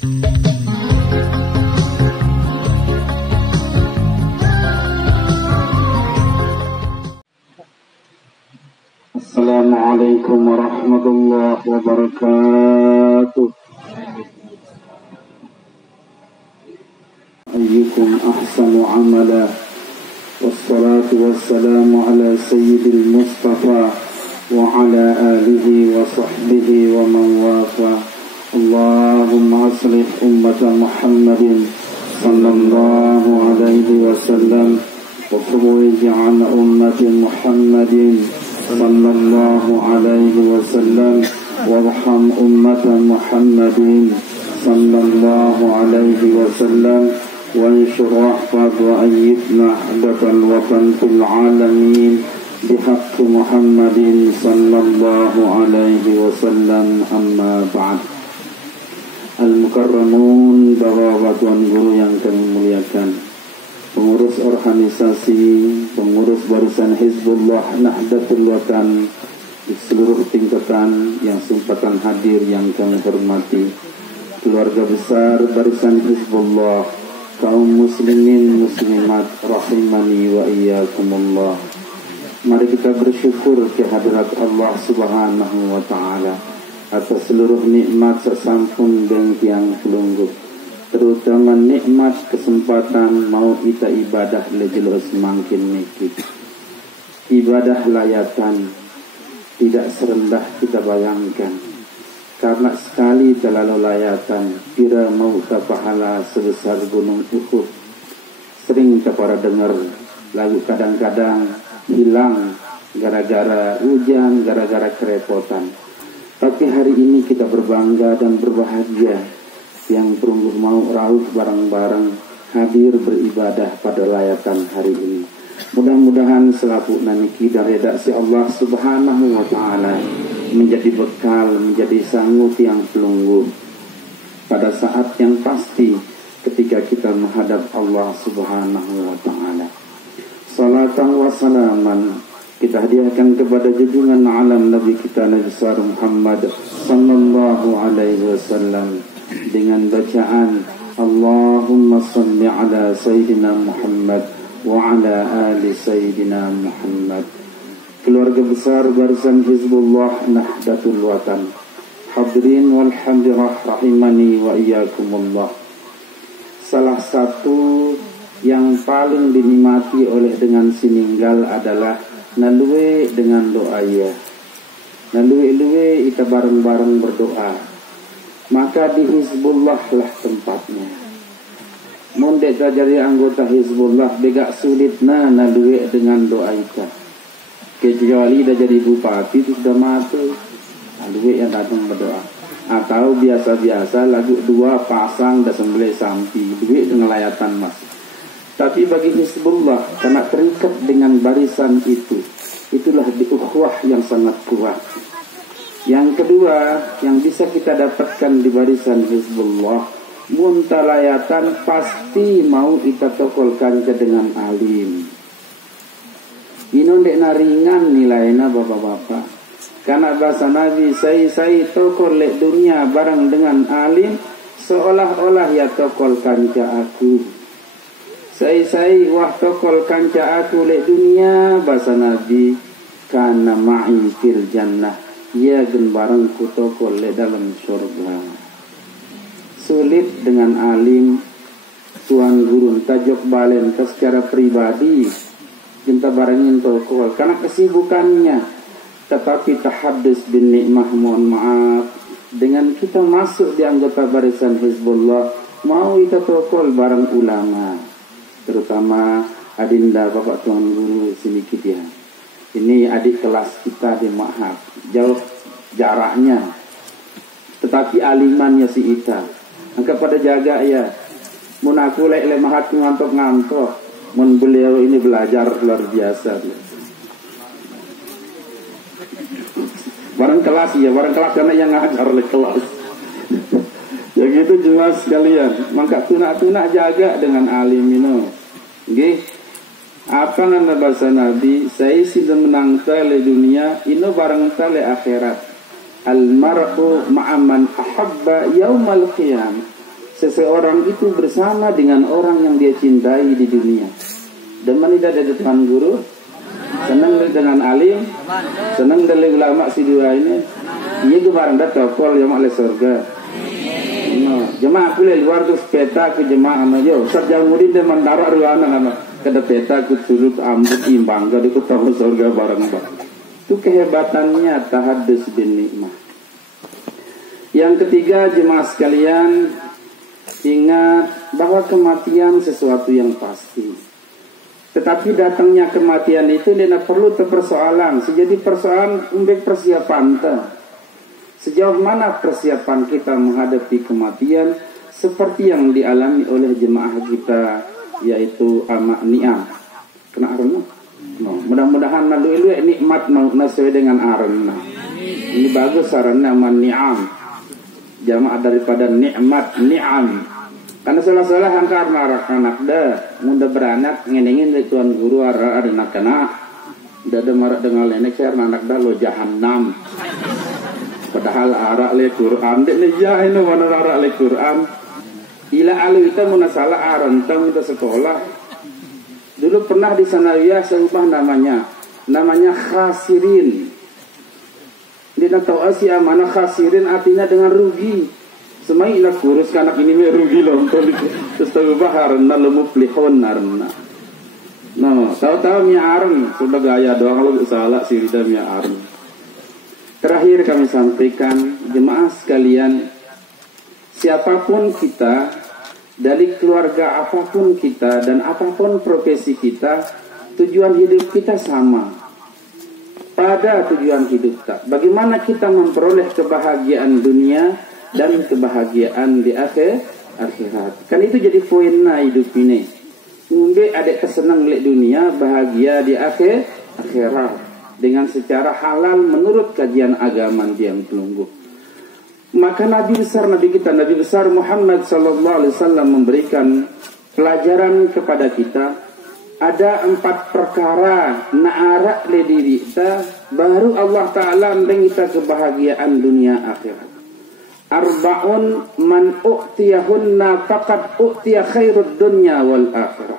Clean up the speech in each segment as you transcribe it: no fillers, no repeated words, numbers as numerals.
Assalamualaikum warahmatullahi wabarakatuh. Ayyukum ahsanu amala. Wassalatu wassalamu ala sayyidil Mustafa wa ala alihi wa sahbihi wa man wafa. Allahumma aslih ummata Muhammadin sallallahu alaihi wasallam wa fawwid an ummati Muhammadin sallallahu alaihi wasallam warham ummata Muhammadin sallallahu alaihi wasallam wa insyurah wa ayyidna hadatal watan fil alamin bihaqqi Muhammadin sallallahu alaihi wasallam. Amma ba'd. Al-Mukarramun, bapak-bapak tuan guru yang kami muliakan, pengurus organisasi, pengurus barisan Hizbullah Nahdlatul Watan di seluruh tingkatan yang sempatan hadir yang kami hormati, keluarga besar barisan Hizbullah, kaum muslimin muslimat rahimani wa iyyakumullah. Mari kita bersyukur kehadirat Allah Subhanahu wa taala atas seluruh nikmat sesampun dan tiang pelunggup, terutama nikmat kesempatan mau kita ibadah lejelos makin mikir. Ibadah layatan tidak serendah kita bayangkan, karena sekali terlalu layatan kira mau pahala sebesar gunung Uhud. Sering kita para dengar, lalu kadang-kadang hilang gara-gara hujan, gara-gara kerepotan. Tapi hari ini kita berbangga dan berbahagia yang perunggu mau rauh bareng-bareng hadir beribadah pada layatan hari ini. Mudah-mudahan selaku naniki dan redaksi Allah Subhanahu wa taala menjadi bekal, menjadi sanggup yang pelunggu pada saat yang pasti ketika kita menghadap Allah Subhanahu wa taala. Salatan wa salaman kita hadiahkan kepada junjungan alam Nabi kita Nabi besar Muhammad sallallahu alaihi wasallam dengan bacaan Allahumma salli ala Sayyidina Muhammad wa ala ali Sayyidina Muhammad. Keluarga besar barisan Hizbullah Nahdlatul Watan, hadirin wal hadirah rahimani wa iyyakumullah. Salah satu yang paling dinikmati oleh dengan sininggal adalah naluwe dengan doa ya. Naluwe kita bareng-bareng berdoa. Maka di Hizbullah lah tempatnya. Mondek jadi anggota Hizbullah begak sulitna naluwe dengan doa kita. Kecuali dah jadi bupati itu sudah mati. Naluwe yang datang berdoa. Atau biasa-biasa lagu dua pasang dah sembelih sampi. Duit dengan layatan masih. Tapi bagi Hizbullah, karena terikat dengan barisan itu, itulah ukhuwah yang sangat kuat. Yang kedua, yang bisa kita dapatkan di barisan Hizbullah, muntalayatan pasti mau kita tokolkan ke dengan alim. Ini ndek naringan nilainya bapak-bapak. Karena bahasa Nabi, saya tokol lek dunia bareng dengan alim, seolah-olah ya tokol kanca aku. Saya wah tokol kanca aku lek dunia, bahasa Nabi, kana ma'i fil jannah, ya gen bareng ku tokol lek dalam surga. Sulit dengan alim, tuan guru tajok balen ke secara pribadi, kita barengin tokol karena kesibukannya. Tetapi tahaddus bin nikmah, mohon maaf, dengan kita masuk di anggota barisan Hizbullah, mau kita tokol bareng ulama. Terutama adinda bapak tuan guru sedikit ya. Ini adik kelas kita di Ma'had, jauh jaraknya, tetapi alimannya si Ita. Angka pada jaga ya. Mun aku lek Ma'had ngantok-ngantok, mun beliau ini belajar luar biasa. Barang kelas ya, barang kelas karena yang ngajar oleh kelas. Ya gitu jelas sekalian. Maka tuna-tuna jaga dengan alim ini. Nggih. Apa nana bahasa Nabi? Saya sudah menang tale dunia, ino barang tale akhirat. Al mar'u ma'aman ahabba yaumal qiyam. seseorang itu bersama dengan orang yang dia cintai di dunia. Demen tidak ada Tuan Guru, senang dengan alim, senang dari ulama si dua ini. Iya kemarin dah topol yang oleh surga. No, jemaah aku luar tu peta aku jemaah aja. Ustaz Jamudin dia mandara ruangan nama. Kada peta aku turut ambut imbang, jadi aku tahu surga bareng-bareng. Itu kehebatannya tahadus bin nikmah. Yang ketiga, jemaah sekalian, ingat bahwa kematian sesuatu yang pasti. Tetapi datangnya kematian itu tidak perlu terpersoalan. Jadi persoalan untuk persiapan. Sejauh mana persiapan kita menghadapi kematian seperti yang dialami oleh jemaah kita, yaitu Amak Niam. Kena arena? No. Mudah-mudahan lalu nikmat sesuai dengan arena. Ini bagus arena nama Niam. Jamaah daripada nikmat Niam. Karena salah-salah angkar narak anak dah, muda beranak ngenengin dari Tuan Guru ada nak-anak, dah ada marak dengan lenek saya anak dah lo jahannam. Padahal arak le Quran, dek nejah ini mana arak le Quran. Ila alu kita munasalah arentang kita sekolah. Dulu pernah di Sanawiyah seubah namanya khasirin. Dia nak tahu asyik mana khasirin artinya dengan rugi. Semai nak kurus anak ini rugi lontol terus tahu bahar na lumuflihun narna. No, tahu-tahu mi arm sudah gaya doang lo salah sirida mi arm. Terakhir kami sampaikan jemaah sekalian, siapapun kita, dari keluarga apapun kita dan apapun profesi kita, tujuan hidup kita sama. Pada tujuan hidup kita, bagaimana kita memperoleh kebahagiaan dunia dan kebahagiaan di akhirat. Kan itu jadi poinnya hidup ini. Mungkin ada kesenang di dunia, bahagia di akhirat dengan secara halal menurut kajian agama yang pelungguh. Maka Nabi besar Muhammad sallallahu alaihi wasallam memberikan pelajaran kepada kita. Ada 4 perkara naarak le diri kita, baru Allah Ta'ala memberi kita kebahagiaan dunia akhirat. Arba'un man u'tiyahunna faqad u'tiya khairud dunya wal akhirah.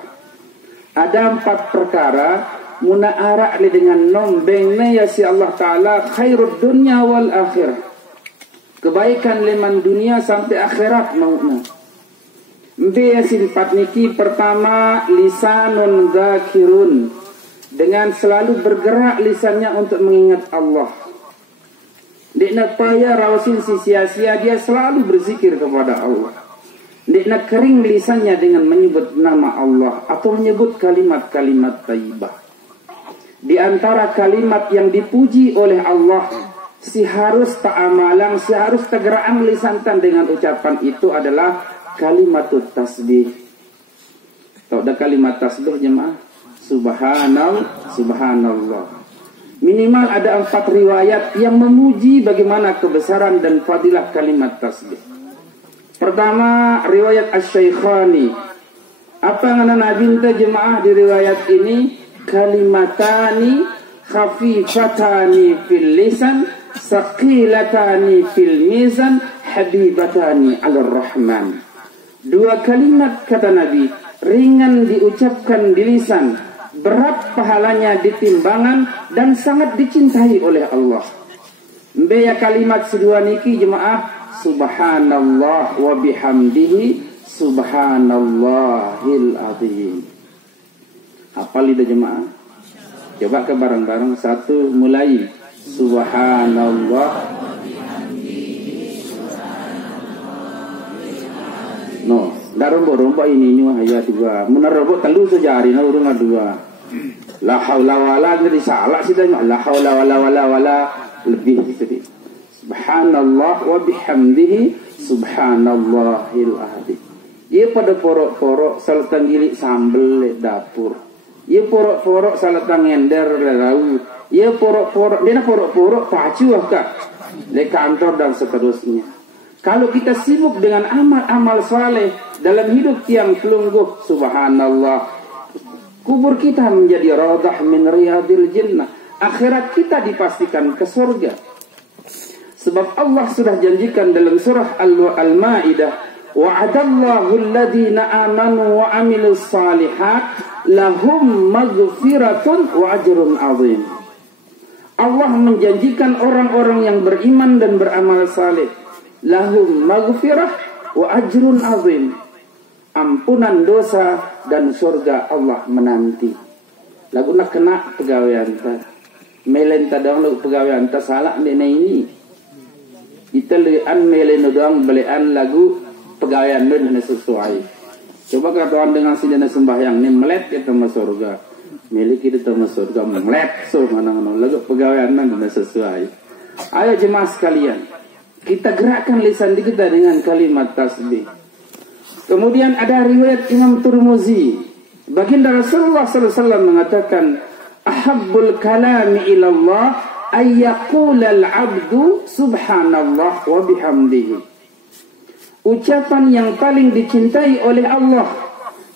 Ada 4 perkara muna arak li dengan nombengnya ya si Allah Ta'ala khairud dunya wal akhirah. Kebaikan liman dunia sampai akhirat maunya. Mbe sifat niki pertama lisanun dzakirun, dengan selalu bergerak lisannya untuk mengingat Allah. Dia nak payah rawasin si sia-sia, dia selalu berzikir kepada Allah. Dia nak kering lisannya dengan menyebut nama Allah atau menyebut kalimat-kalimat thayyibah. Di antara kalimat yang dipuji oleh Allah, si harus ta'amalan, si harus tegeraan lisankan dengan ucapan itu adalah kalimatut tasbih. Tahu dah kalimat tasbih jemaah? Subhanallah. Minimal ada 4 riwayat yang memuji bagaimana kebesaran dan fadilah kalimat tasbih. Pertama, riwayat Asy-Syaikhani. Apa ngana Nabi jemaah di riwayat ini? Kalimatani khafifatani fil lisan, saqilatani fil mizan, habibatani 'alar rahman. 2 kalimat kata Nabi, ringan diucapkan di lisan, berat pahalanya di timbangan dan sangat dicintai oleh Allah. Mbeya kalimat sedua niki jemaah, subhanallah wa bihamdihi subhanallahil azim. Hafal lidah jemaah. Coba ke bareng-bareng, 1 mulai. Subhanallah. No, dah rombok-rombok ini ayat 2. Menar rombok telu sejari na urung 2. La haula wala, jadi salah sih dah. La haula wala lebih sedikit. Subhanallah wa bihamdihi subhanallahil azim. Ia pada porok-porok salatang gilik sambel le dapur. Ia porok-porok salatang ngender le laut. Ia porok-porok, dia nak porok-porok pacu kak le kantor dan seterusnya. Kalau kita sibuk dengan amal-amal saleh dalam hidup yang pelungguh, subhanallah, kubur kita menjadi radah min riyadil jannah. Akhirat kita dipastikan ke surga. Sebab Allah sudah janjikan dalam surah Al-Maidah, wa'adallahu alladhina amanu wa amilus salihat lahum maghfiratun wa ajrun 'azim. Allah menjanjikan orang-orang yang beriman dan beramal saleh, lahum maghfirah wa ajrun 'azim. Ampunan dosa dan surga Allah menanti. Lagu nak kena pegawaian ta. Melen ta dong pegawaian ta salah ini. Kita lian melen dong belian lagu pegawaian dan sesuai. Coba katakan dengan sejana sembahyang ni melet kita masuk surga. Milik kita masuk surga melet so mana-mana lagu pegawaian dan sesuai. Ayo jemaah sekalian, kita gerakkan lisan kita dengan kalimat tasbih. Kemudian ada riwayat Imam Tirmizi, baginda Rasulullah SAW mengatakan, ahabbul kalami ilallah ayyaqula al-abdu subhanallah wa bihamdihi. Ucapan yang paling dicintai oleh Allah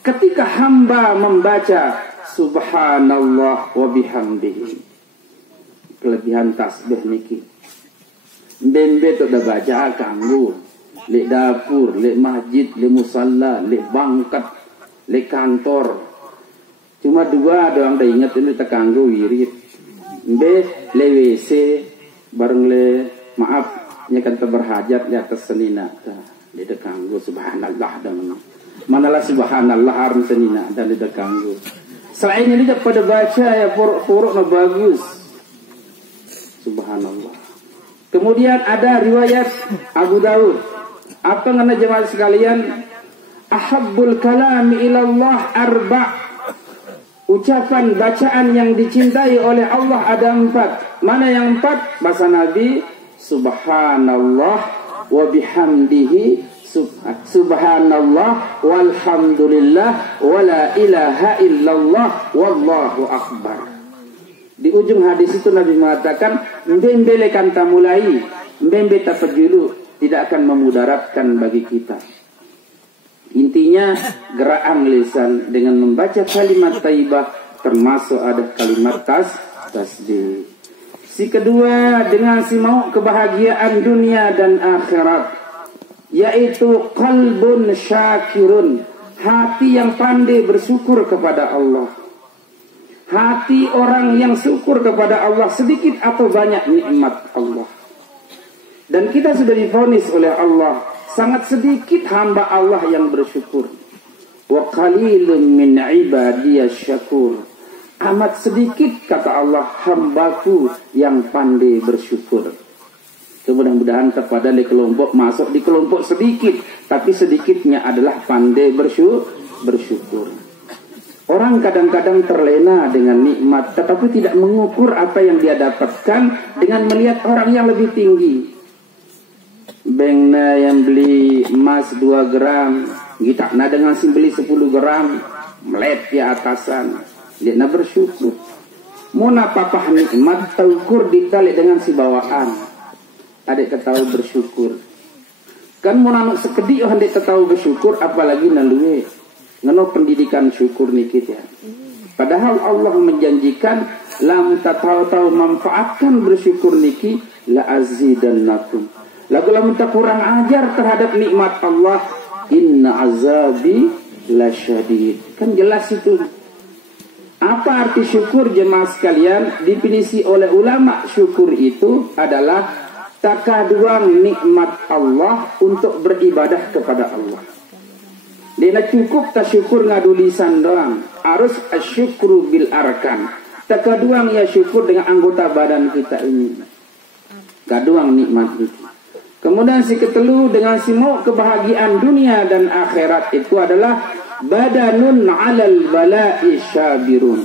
ketika hamba membaca subhanallah wa bihamdihi. Kelebihan tasbih niki. Bembe tu dah baca kanggo, lek dapur, lek masjid, lek musalla, lek bangkat, lek kantor. Cuma dua doang dah ingat ini tak kanggo wirid. Be le WC bareng le maaf nya kan berhajat di atas senina. Dia kanggo subhanallah dan manalah subhanallah harus senina dan dia kanggo. Selain ini pada baca ya puruk na bagus. Subhanallah. Kemudian ada riwayat Abu Daud. Apa ngana jemaah sekalian? Ahabbul kalami ilallah arba'. Ucapan bacaan yang dicintai oleh Allah ada 4. Mana yang 4? Bahasa Nabi subhanallah wa bihamdihi subhanallah walhamdulillah wala ilaha illallah wallahu akbar. Di ujung hadis itu Nabi mengatakan mbembele kanta mulai mbembe tafajulu tidak akan memudaratkan bagi kita. Intinya gerakan lisan dengan membaca kalimat thayyibah termasuk ada kalimat tasbih. Si kedua dengan si mau kebahagiaan dunia dan akhirat, yaitu qalbun syakirun, hati yang pandai bersyukur kepada Allah. Hati orang yang syukur kepada Allah sedikit atau banyak nikmat Allah. Dan kita sudah divonis oleh Allah, sangat sedikit hamba Allah yang bersyukur. Wa qalilun min ibadiyas syakur. Amat sedikit kata Allah hambaku yang pandai bersyukur. Mudah-mudahan kepada kelompok masuk di kelompok sedikit, tapi sedikitnya adalah pandai bersyukur. Orang kadang-kadang terlena dengan nikmat, tetapi tidak mengukur apa yang dia dapatkan dengan melihat orang yang lebih tinggi. Bengna yang beli emas 2 gram, kita na dengan si beli 10 gram, melet di atasan. Dia nak bersyukur. Muna papah nikmat taukur ditali dengan si bawaan. Adik ketahu bersyukur. Kan muna nak sekedik adik ketahu bersyukur, apalagi naluwe. Ngano pendidikan syukur nikit ya. Padahal Allah menjanjikan lam tahu manfaatkan bersyukur niki la azidannakum. Lagu lam tak kurang ajar terhadap nikmat Allah, inna azabi lasyadid. Kan jelas itu. Apa arti syukur jemaah sekalian? Definisi oleh ulama syukur itu adalah takaduang nikmat Allah untuk beribadah kepada Allah. Dia cukup tak syukur ngadu lisan doang. Harus asyukru bil arkan. Takaduang ya syukur dengan anggota badan kita ini. Kaduang nikmat itu. Kemudian si ketelu dengan si mau kebahagiaan dunia dan akhirat itu adalah badanun alal bala'i syabirun.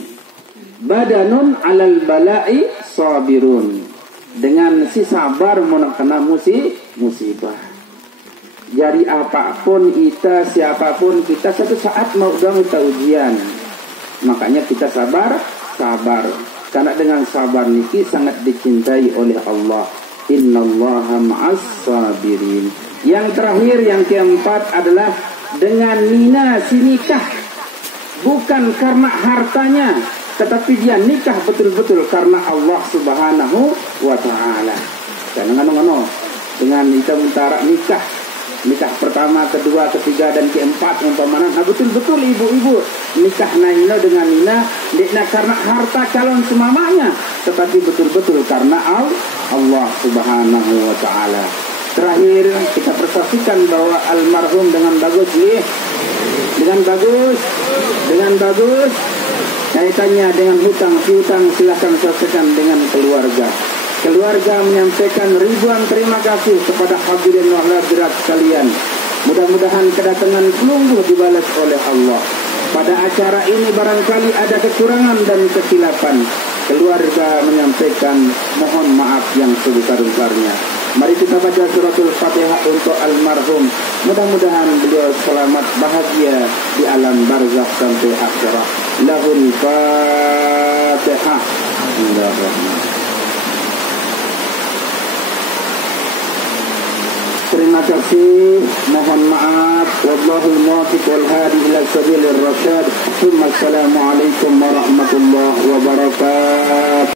Badanun alal bala'i sabirun. Dengan si sabar menekana musibah. Jadi apapun kita, siapapun kita, satu saat mau kita ujian. Makanya kita sabar. Karena dengan sabar niki sangat dicintai oleh Allah. Innallaha ma'as sabirin. Yang terakhir, yang keempat adalah dengan si nikah. Bukan karena hartanya, tetapi dia nikah betul-betul karena Allah Subhanahu wa ta'ala. Dengan kita mentara nikah nikah pertama, kedua, ketiga, dan keempat umpamanya. Nah betul-betul ibu-ibu nikah naina dengan nina tidak karena harta calon semamanya, tetapi betul-betul karena Allah Subhanahu wa Ta'ala. Terakhir kita persaksikan bahwa almarhum dengan bagus kaitannya dengan hutang piutang, silakan selesaikan dengan keluarga. Keluarga menyampaikan ribuan terima kasih kepada hadirin wa hadirat sekalian. Mudah-mudahan kedatangan sungguh dibalas oleh Allah. Pada acara ini barangkali ada kekurangan dan kesilapan. Keluarga menyampaikan mohon maaf yang sebesar-besarnya. Mari kita baca suratul Fatihah untuk almarhum. Mudah-mudahan beliau selamat bahagia di alam barzakh sampai akhirat. Lahul Fatihah. Bismillahirrahmanirrahim. Terima kasih, mohon maaf. Wallahul muwaffiq wal hadi ila sabilir rasyad. Assalamualaikum warahmatullahi wabarakatuh.